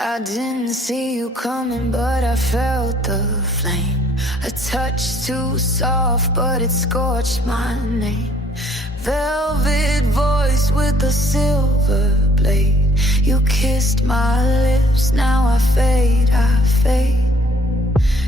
I didn't see you coming, but I felt the flame. A touch too soft, but it scorched my name. Velvet voice with a silver blade. You kissed my lips, now I fade, I fade.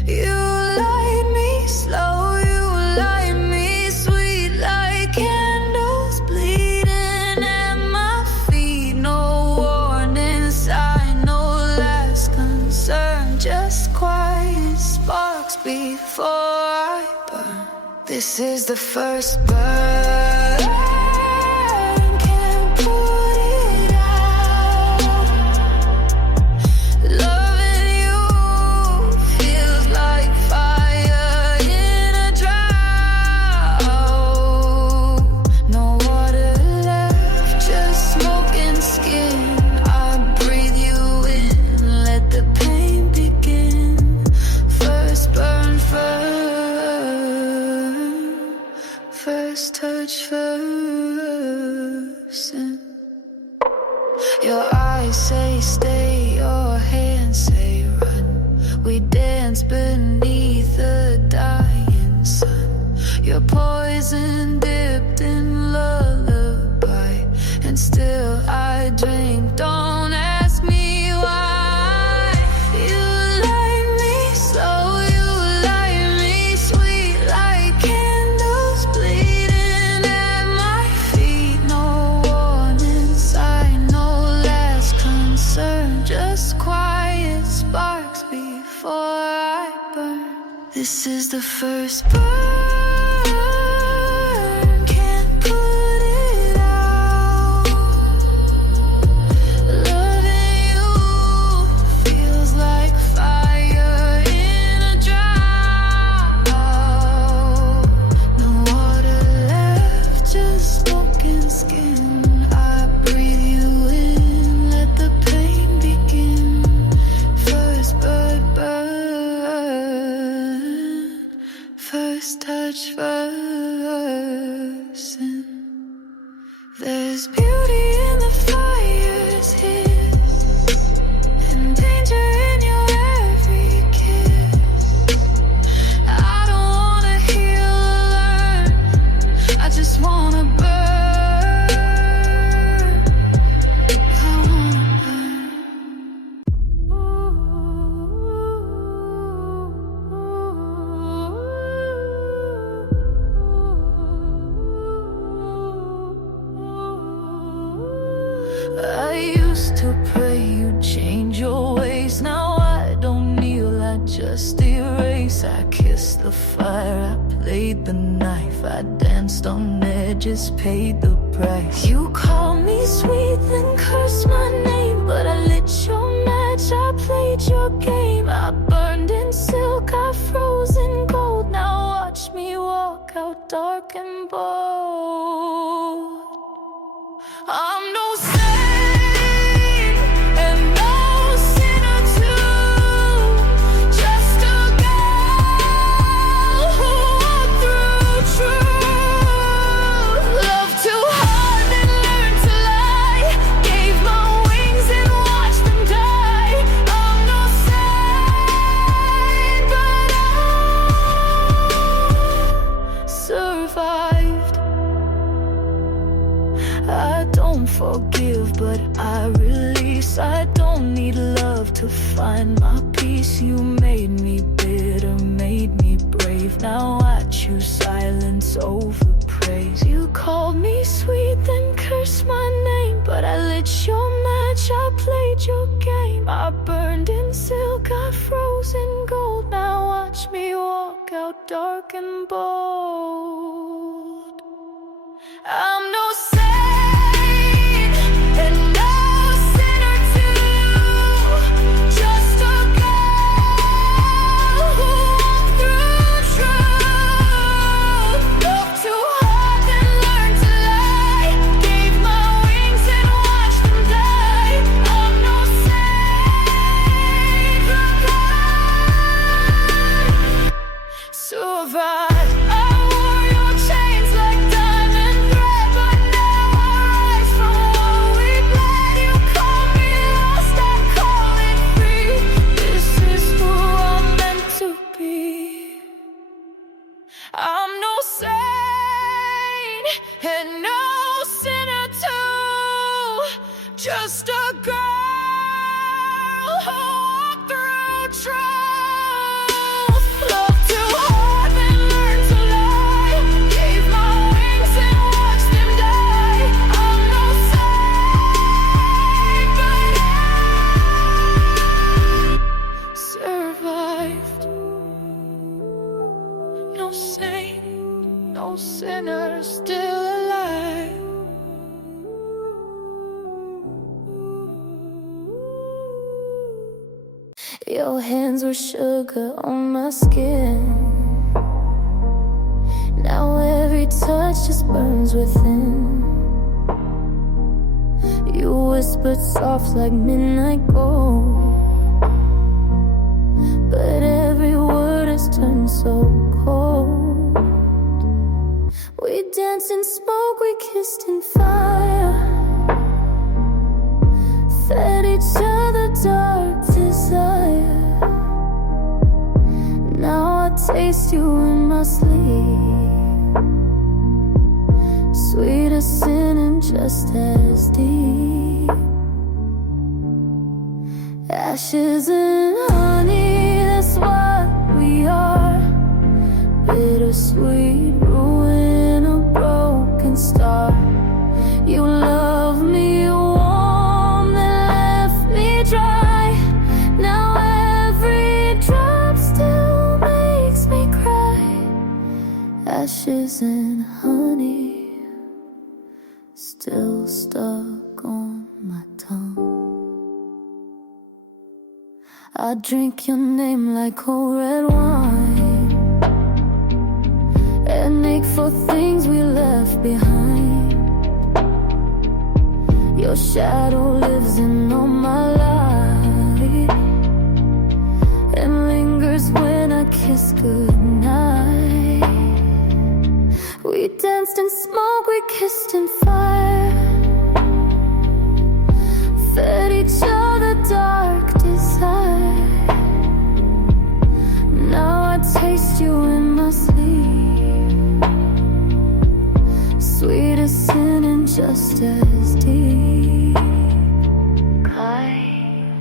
You light me slow, you light me sweet, like candles bleeding at my feet. No warning sign, no last concern, just quiet sparks before I burn. This is the first burn. First touch, first sin. Your eyes say stay, your hands say run. We dance beneath the dying sun. Your poison dipped in lullaby, and still I drink. Don't ask me why. You light me slow, you light me sweet, like candles bleeding at my feet. No warning sign, no last concern, just quiet sparks before I burn. This is the first burn. Can't put it out. Loving you feels like fire in a drought. No water left, just smoking skin. I breathe you in, let the pain begin. First bird burn, first touch, first sin. There's beauty in the fire's hiss, and danger in your every kiss. I don't wanna heal or learn, I just wanna burn. I wanna burn. I used to pray you'd change your ways. Now I don't kneel, I just erase. I kissed the fire, I played the knife, I danced on edges, paid the price. You called me sweet, then cursed my name, but I lit your match, I played your game. I burned in silk, I froze in gold. Now watch me walk out dark and bold. I'm no saint and no sinner too, just a girl who walked through truth. Loved too hard and learned to lie, gave my wings and watched them die. I'm no saint, but I survived. I don't forgive, but I release. I don't need love to find my peace. You made me bitter, made me brave. Now I choose silence over praise. You called me sweet, then cursed my name, but I lit your match, I played your game. I burned in silk, I froze in gold. Now watch me walk out dark and bold. I'm no saint and no sinner too, just a girl who walked through truth. Loved too hard and learned to lie, gave my wings and watched them die. I'm no saint, but I survived. I wore your chains like diamond thread, but Your hands were sugar on my skin. Now every touch just burns within. You whispered soft like midnight gold, but every word has turned so cold. We danced in smoke, we kissed in fire, fed each other dark desire. Now I taste you in my sleep, sweet as sin and just as deep. Ashes and honey, that's what we are. Bittersweet ruin, a broken star. You love me warm, then left me dry. Now every drop still makes me cry. Ashes and honey, still stuck on my tongue. I drink your name like cold red wine, and ache for things we left behind. Your shadow lives in all my life, and lingers when I kiss goodnight. We danced in smoke, we kissed in fire, fed each other dark desire. Now I taste you in my sleep, sweet as sin and just as deep.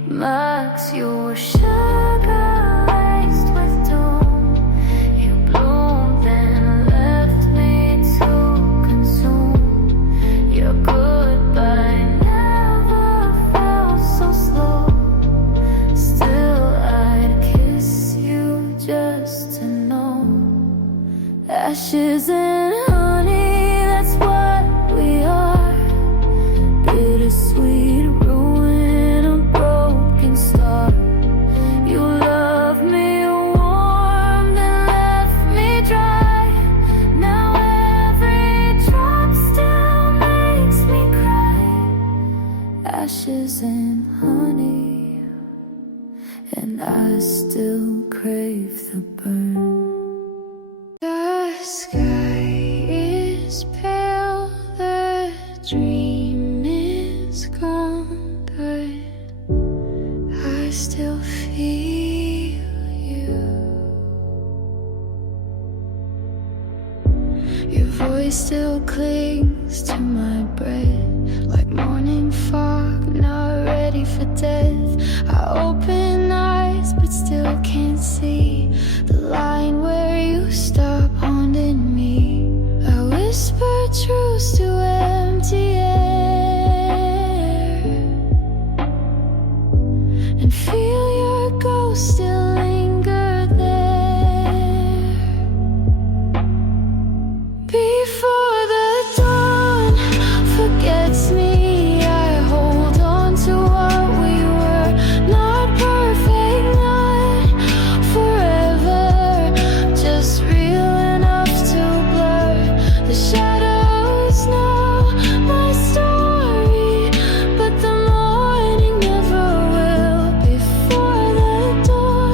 Climax, you were sugar laced with doom. You bloomed and left me to consume. Your goodbye never felt so slow. Still I'd kiss you just to know. Ashes and honey, that's what we are. Bittersweet ruin, a broken star. You love me warm, then left me dry. Now every drop still makes me cry. Ashes and honey, and I still crave the burn. The sky is pale, the dream is gone, but I still feel you. Your voice still clings to my breath, like morning fog, not ready for death. I open eyes, but still can't see the line where you stop haunting me. I whisper truths to empty air, and feel your ghost still linger there. Before the dawn forgets me, I hold on to what we were. Not perfect, not forever, just real enough to blur the shadows. Know my story, but the morning never will. Before the dawn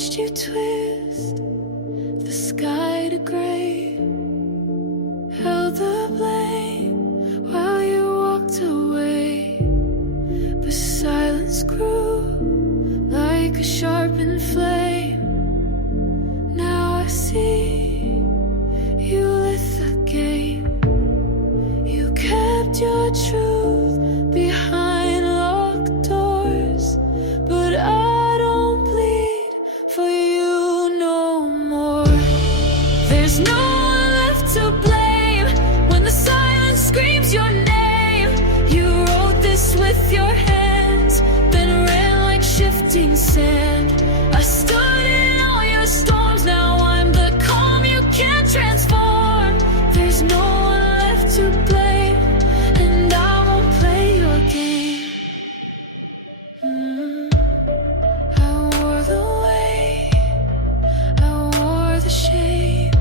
watched you twist the sky to gray, held the blame while you walked away. But silence grew like a sharpened flame. Now I see you lit the game. You kept your truth behind locked doors, but I don't bleed for you no more. There's no one left to blame when the silence screams your name. You wrote this with your hands, then ran like shifting sand. I stood in all your storms, now I'm the calm you can't transform. There's no one left to blame, and I won't play your game. I wore the weight, I wore the shame.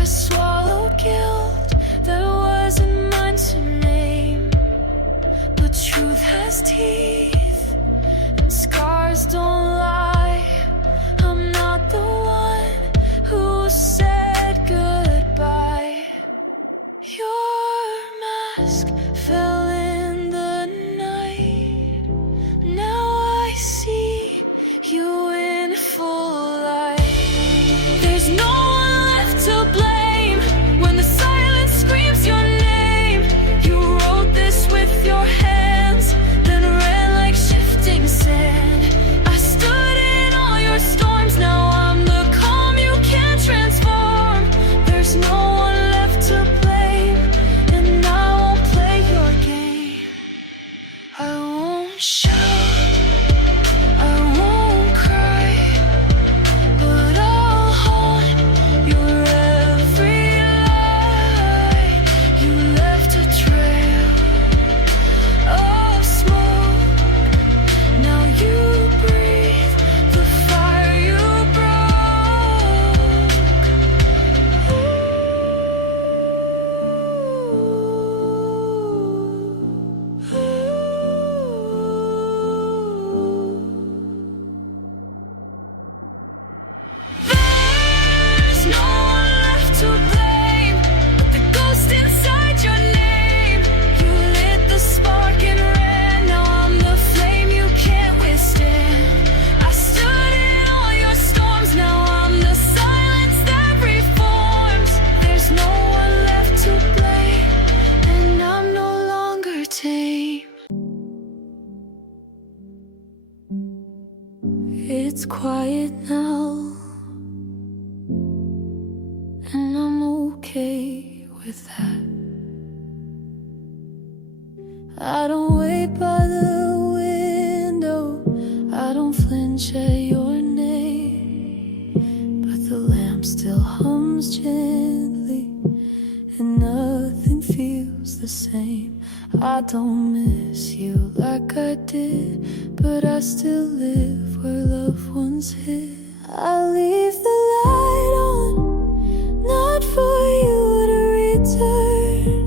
I swallowed guilt that wasn't mine to name. But truth has teeth, and scars don't lie. I'm not the one who said goodbye. Your mask fell in the night. Now I see you in full light. There's no one left to blame when the silence screams your name. You wrote this with your hands, then ran like shifting sand. I stood in all your storms, now I'm the calm you can't transform. There's no one left to blame, and I won't play your game. I won't shout, I won't cry, but I'll haunt your every lie. You left a trail of smoke, now you breathe the fire you There's no one left to blame but the ghost inside your name. You lit the spark and ran, now I'm the flame you can't withstand. I stood in all your storms, now I'm the silence that reforms. There's no one left to blame, and I'm no longer tame. It's quiet now, and I'm okay with that. I don't wait by the window, I don't flinch at your name, but the lamp still hums gently, and nothing feels the same. I don't miss you like I did, but I still live where loved ones hid. I leave the light on, not for you to return,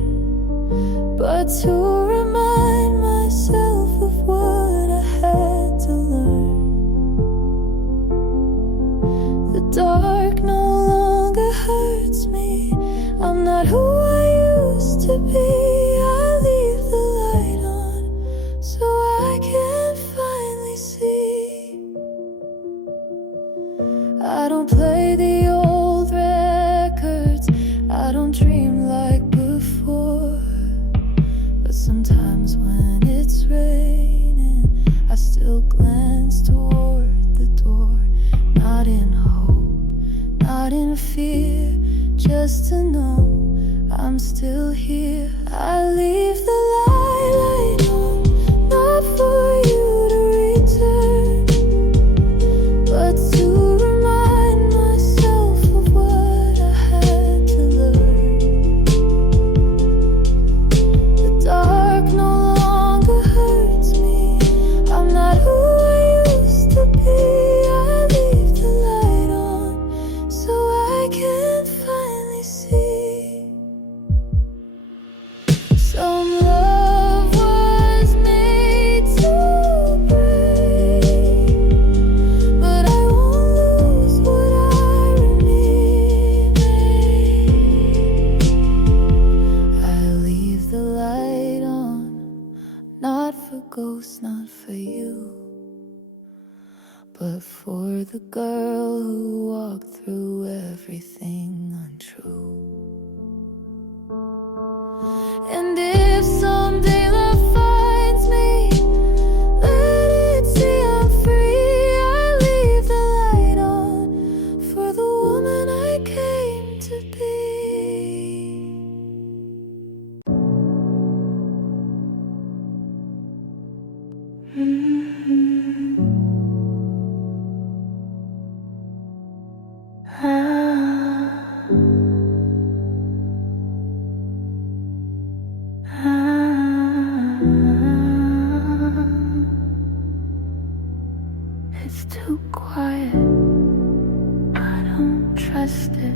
but to remind myself of what I had to learn. The dark no longer hurts me, I'm not who I used to be. I leave the light on so I can finally see. I don't play the old records, I don't dream like before, but sometimes when it's raining I still glance toward the door. Not in hope, not in fear, just to know I'm still here. I leave the light on, not for you to return, but to remind myself of what I had to learn. The dark no longer hurts me, I'm not who I used to be. I leave the light on so I can finally see. So but for the girl who walked through everything untrue. And if someday love finds me, let it see I'm free. I leave the light on for the woman I came to be. It's too quiet, I don't trust it.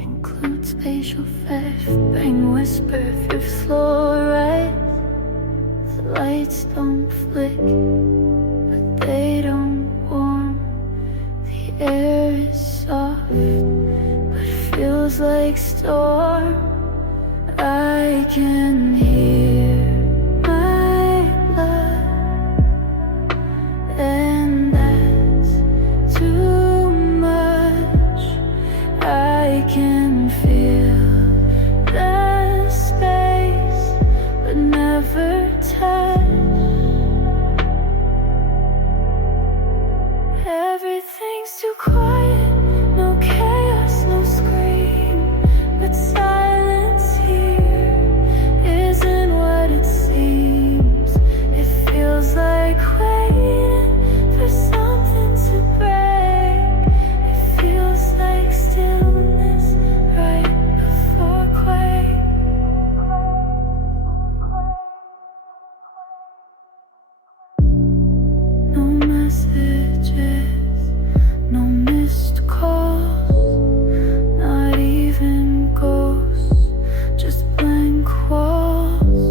Include spatial fish, bang whisper if you're slow, right? The lights don't flick, but they don't warm. The air is soft, but feels like storm. I can hear my blood, and that's too much. I can feel the space, but never touch. Everything's too quiet, no chaos, no scream, but silence here isn't what it seems. It feels like waiting for something to break. It feels like stillness right before quake. No messages, no missed calls, not even ghosts, just blank walls.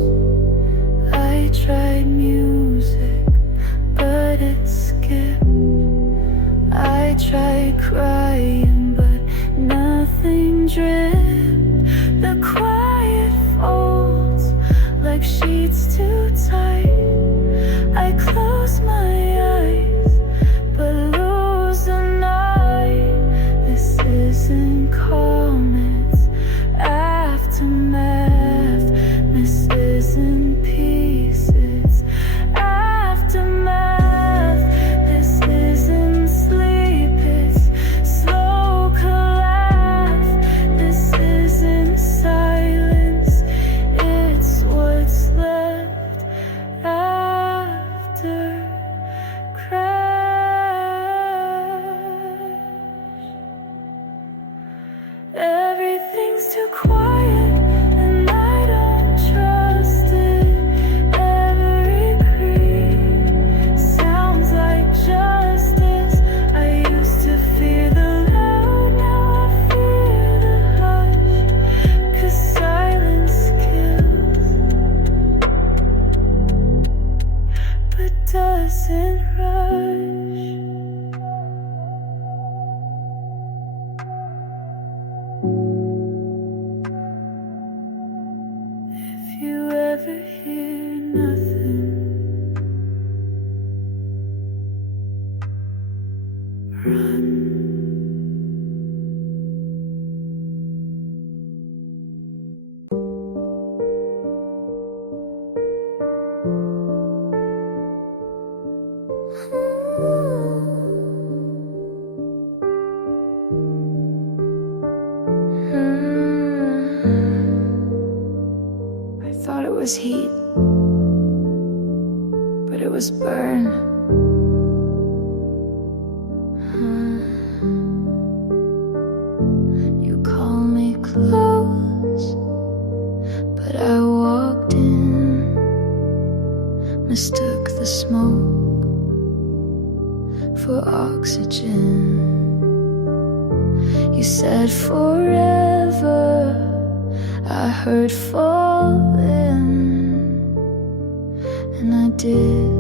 I tried music, but it skipped. I tried crying, but nothing dripped. The quiet folds like sheets too tight. I close my eyes, but lose the night. This isn't calm, it's aftermath. This isn't peace, it's aftermath. This isn't sleep, it's slow collapse. This isn't silence, it's what's left after crash. Everything's too quiet, and I don't trust it. Every creak sounds like justice. I used to fear the loud, now I fear the hush. 'Cause silence kills, but doesn't rush. If you ever hear nothing, run. I thought it was heat, but it was burn. You call me close, but I walked in, mistook the smoke for oxygen. You said forever, I heard falling, and I did,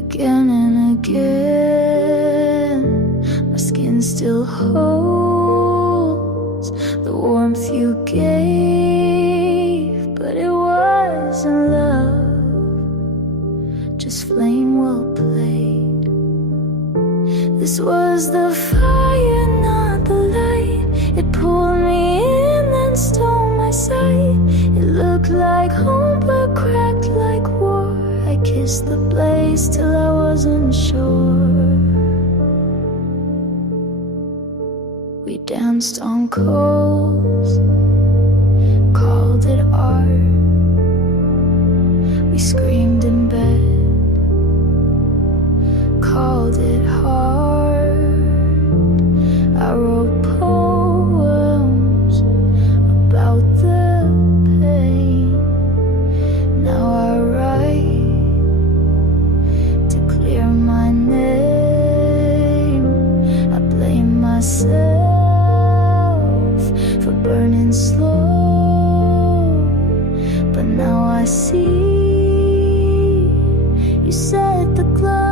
again and again. My skin still holds the warmth you gave, but it wasn't love, just flame well played. This was the fire, not the light. It pulled me in, then stole my sight. It looked like home, but cracked like war. I kissed the blaze till I wasn't sure. We danced on coals, called it art. We screamed in bed, called it hard. I wrote poems about the pain. Now I write to clear my name. I blame myself for burning slow, but now I see you set the glow.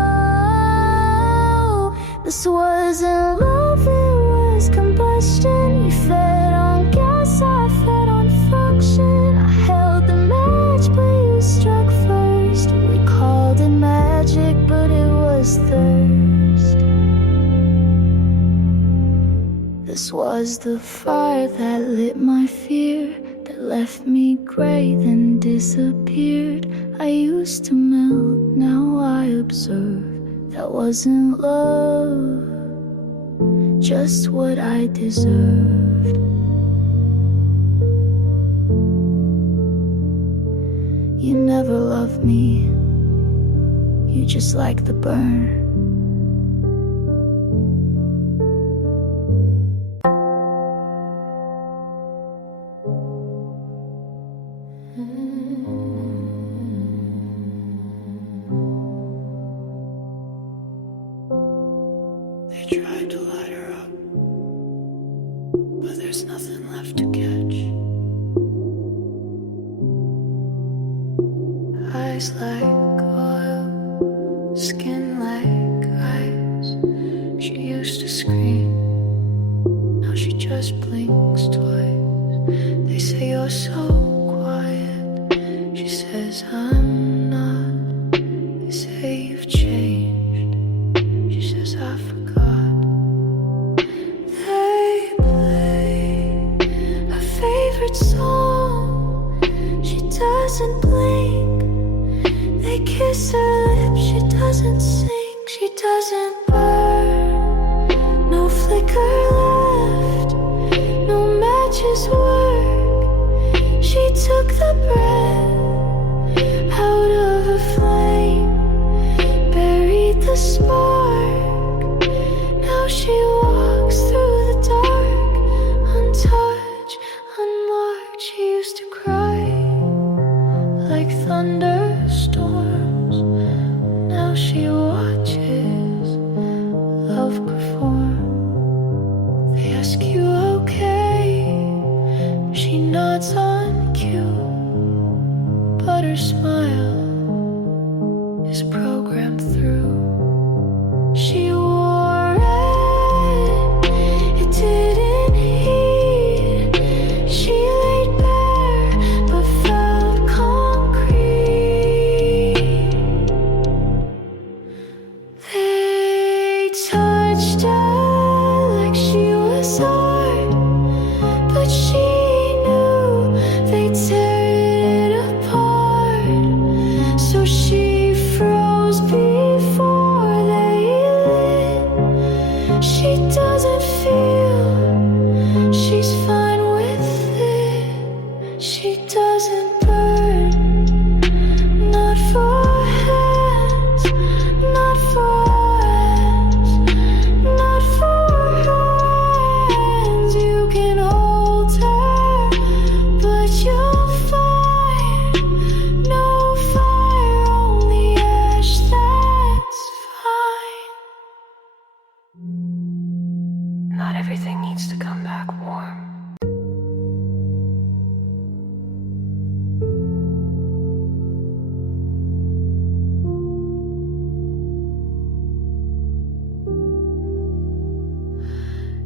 This wasn't love, it was combustion. You fed on gas, I fed on function. I held the match, but you struck first. We called it magic, but it was thirst. This was the fire that lit my fear, that left me gray, then disappeared. I used to melt, now I observe. That wasn't love, just what I deserved. You never loved me, you just like the burn. They tried to light her up, but there's nothing left to catch. Eyes like oil, skin like ice. She used to scream, now she just blinks twice. They say you're so quiet, she says I'm not. They say you've changed, she says I forgot. They play her favorite song, she doesn't blink. They kiss her lips, she doesn't sing. She doesn't burn, no flicker left, no matches work. She took the breath out of a flame, buried the spark. Now she walks through the dark, untouched, unmarked. She used to cry like thunderstorms. Now she watches love perform. They ask you okay, she nods on cue, but her smile is programmed through. She wore red, it didn't heat. She laid bare, but felt concrete. They touched her like she was art, but she knew they'd tear it apart. So she froze before they lit. She doesn't feel, she's fine with it. She doesn't burn, not for hands, not for hands, not for hands. You can hold her, but you'll find no fire, only ash, that's fine. Not everything needs to come back warm.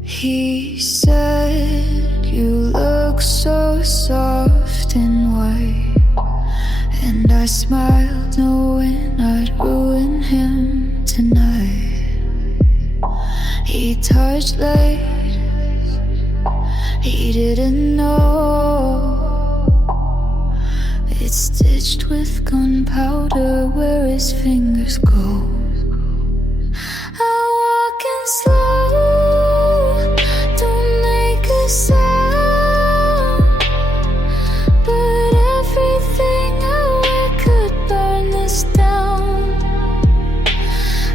He said, you look so soft and white. And I smiled knowing I'd ruin him tonight. charged light. He didn't know it's stitched with gunpowder where his fingers go. I'm walking slow, don't make a sound, but everything I wear could burn this down.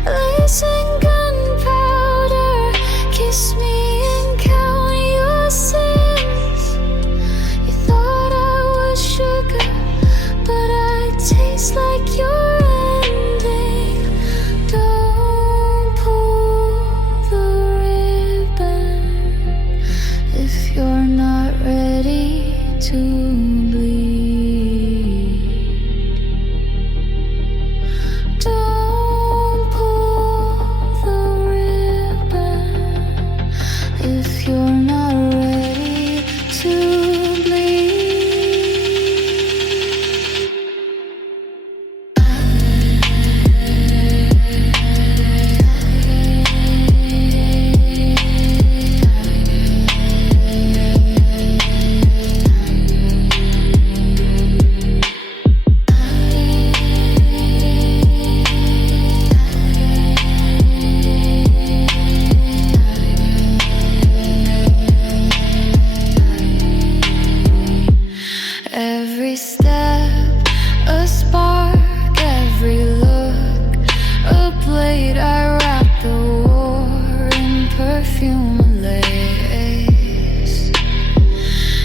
Lacing gunpowder, kiss me and count your sins. You thought I was sugar, but I taste like your ending. Don't pull the ribbon if you're not ready to bleed. Don't pull the ribbon if you're not ready to bleed. Every step, a spark, every look, a blade. I wrap the war in perfume and lace.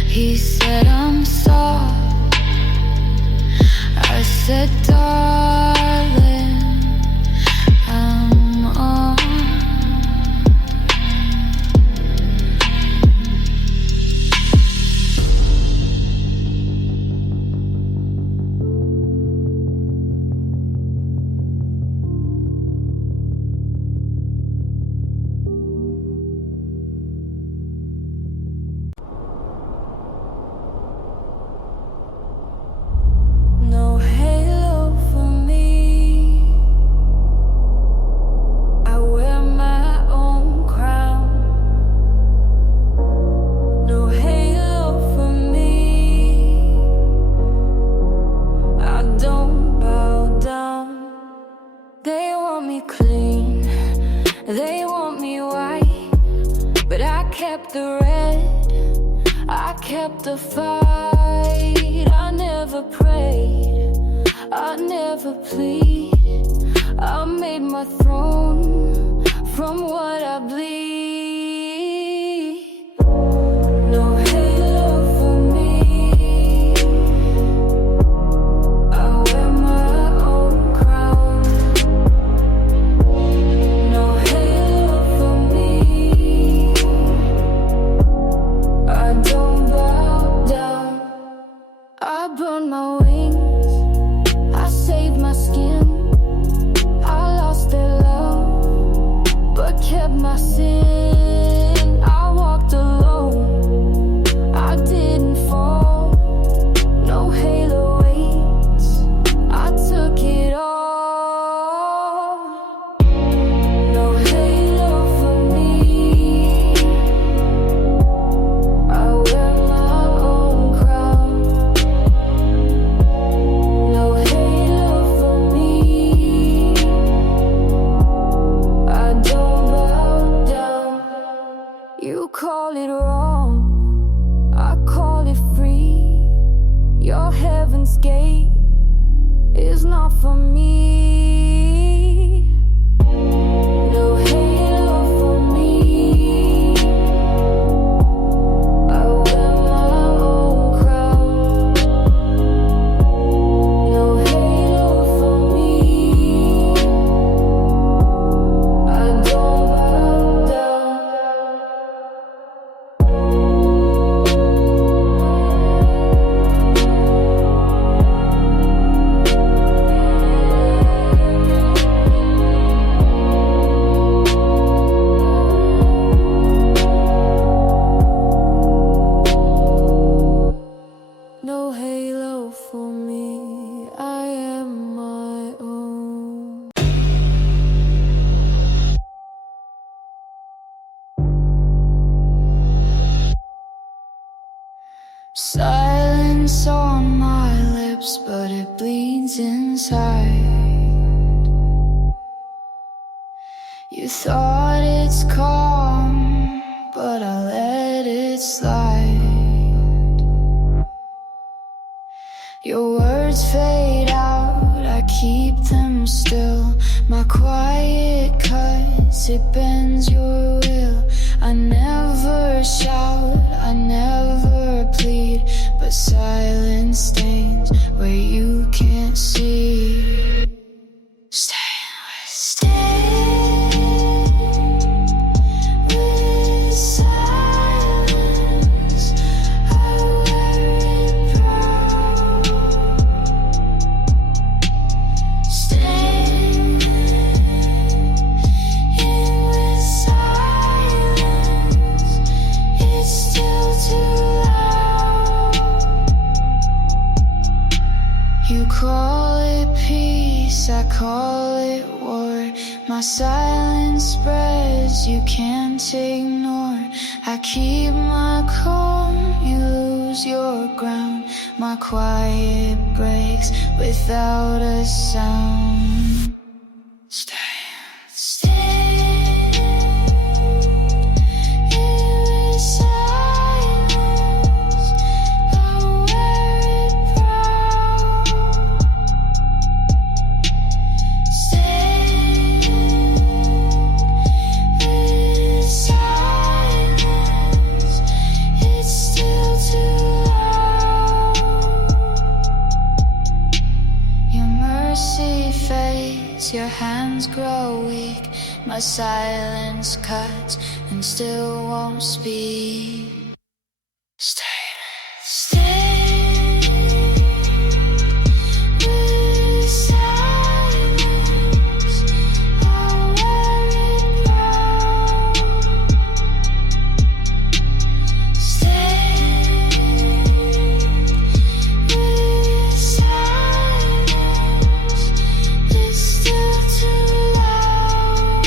He said I'm soft, I said darling, I'm on. No halo for me, I wear my own crown. No halo for me, I don't bow down. They want me clean, they want me white, but I kept the red, I kept the fight. I never prayed, I never plead. I made my throne from what I bleed. No halo for me, I wear my own crown. No halo for me, I don't bow down. I burn my wings, I saved my skin. I lost their love, but kept my sin. Silence on my lips, but it bleeds inside. You thought it's calm, but I let it slide. Your words fade out, I keep them still. My quiet cuts, it bends your will. I never shout, I never plead, but silence stains where you can't see. Stay with silence. I wear it proud. Stay with silence. It's still too loud. You call it peace, I call it war. My silence spreads, you can't ignore. I keep my calm, you lose your ground. My quiet breaks without a sound. Stay with silence. I wear it proud. Stay with silence. It's still too loud. Your mercy fades, your hands grow weak. My silence cuts and still won't speak. Stay with silence. I wear it proud. Stay with silence. It's still too loud.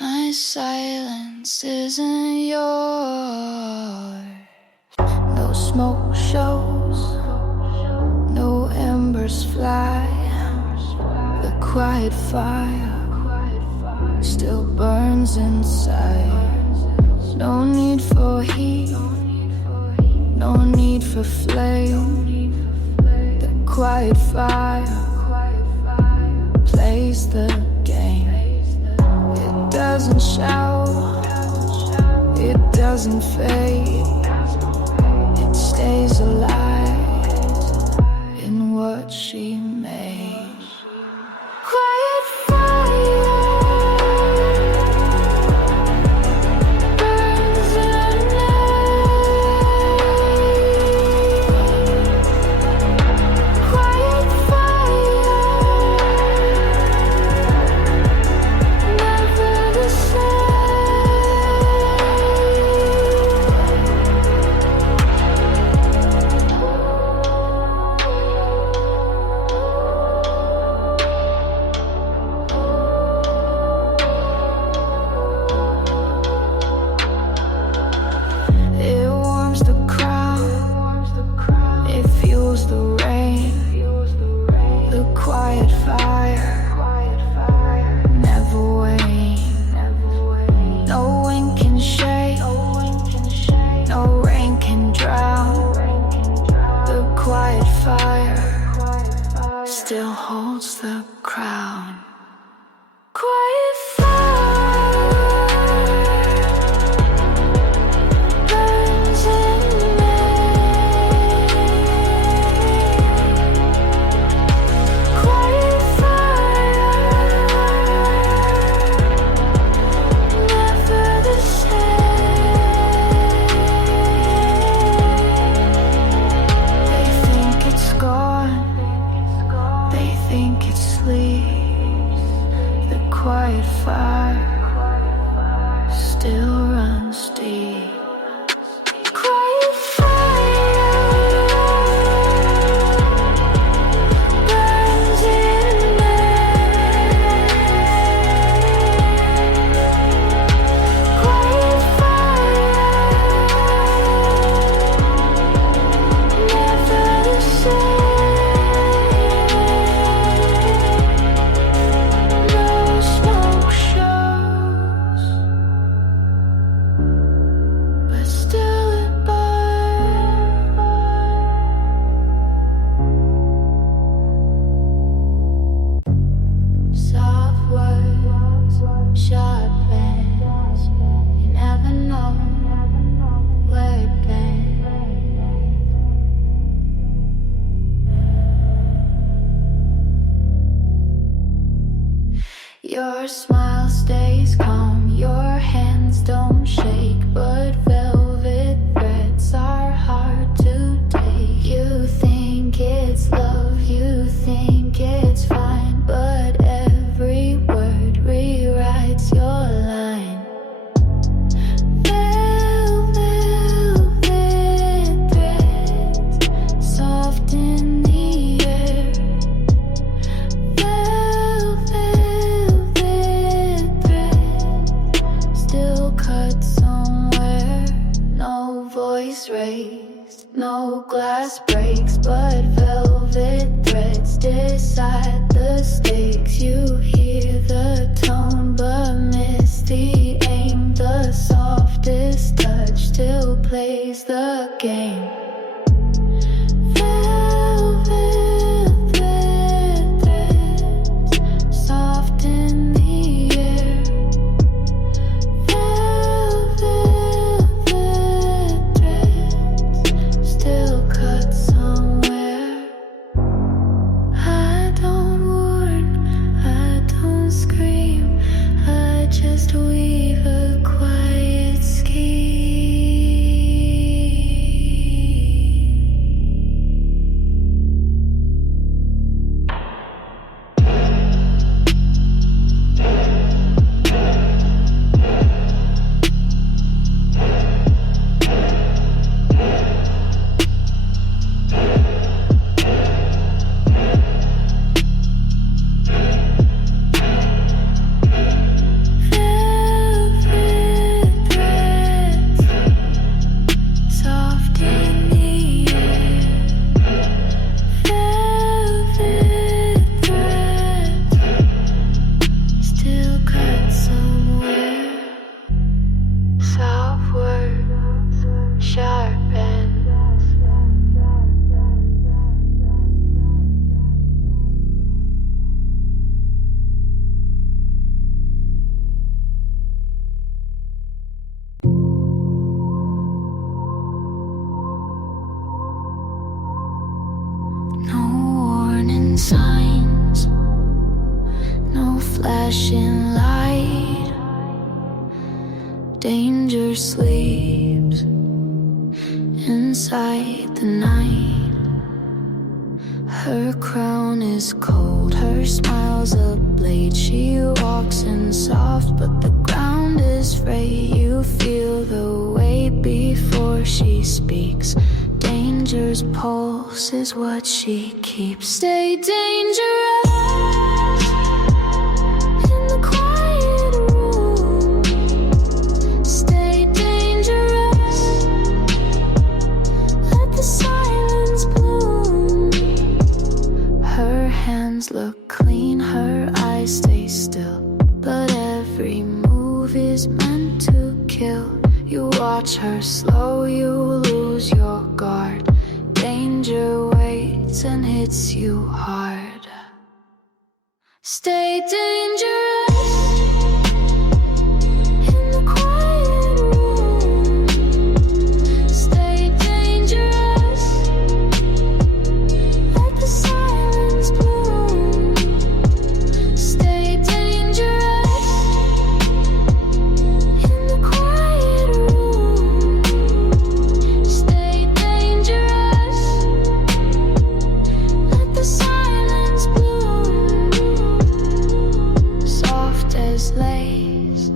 My silence isn't yours. No smoke shows, no embers fly. The quiet fire still burns inside. No need for heat, no need for flame. The quiet fire plays the game. It doesn't shout, it doesn't fade. It stays alive in what she made. Quiet fire burns the night. Quiet fire, never the It warms the crown, it fuels the rain. The quiet fire never wane. No wind can shake, no rain can drown. The quiet fire still holds the crown. Quiet fire burns in me. Quiet fire, never the same. They think it's gone, they think it sleeps. The quiet fire still runs deep. Quiet fire burns in me. Quiet fire Your smile stays calm, your hands don't shake, but velvet threads are hard to take. You think it's love, you think it's fine, but every word rewrites your line. Velvet threads, soft in the air. Raised, no glass breaks, but velvet threads decide the stakes. You hear the tone but miss the aim. The softest touch still plays the game. Velvet threads, soft in the air. Weave a quiet signs, no flashing light. Danger sleeps inside the night. Her crown is cold, her smile's a blade. She walks in soft, but the ground is frayed. You feel the weight before she speaks. Danger's pulse is what she keeps. Stay dangerous in the quiet room. Stay dangerous, let the silence bloom. Her hands look clean, her eyes stay still, but every move is meant to kill. You watch her slow, you lose your guard. Danger waits and hits you hard. Stay dangerous in the quiet room. Stay dangerous, let the silence bloom. Stay dangerous in the quiet room. Stay dangerous, let the silence bloom. Soft as lace,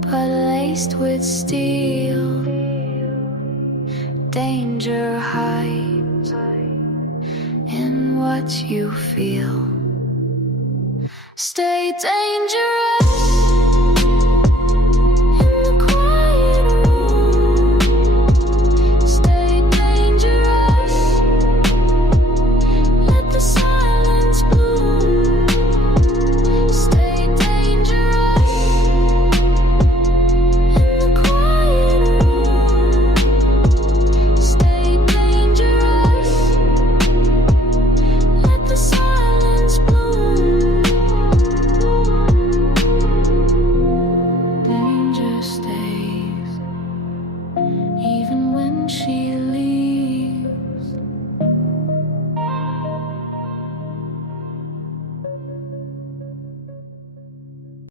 but laced with steel. Danger hides in what you feel. Stay dangerous in the quiet room. Stay dangerous, let the silence bloom. Stay dangerous in the quiet room. Stay dangerous, let the silence bloom. Danger stays even when she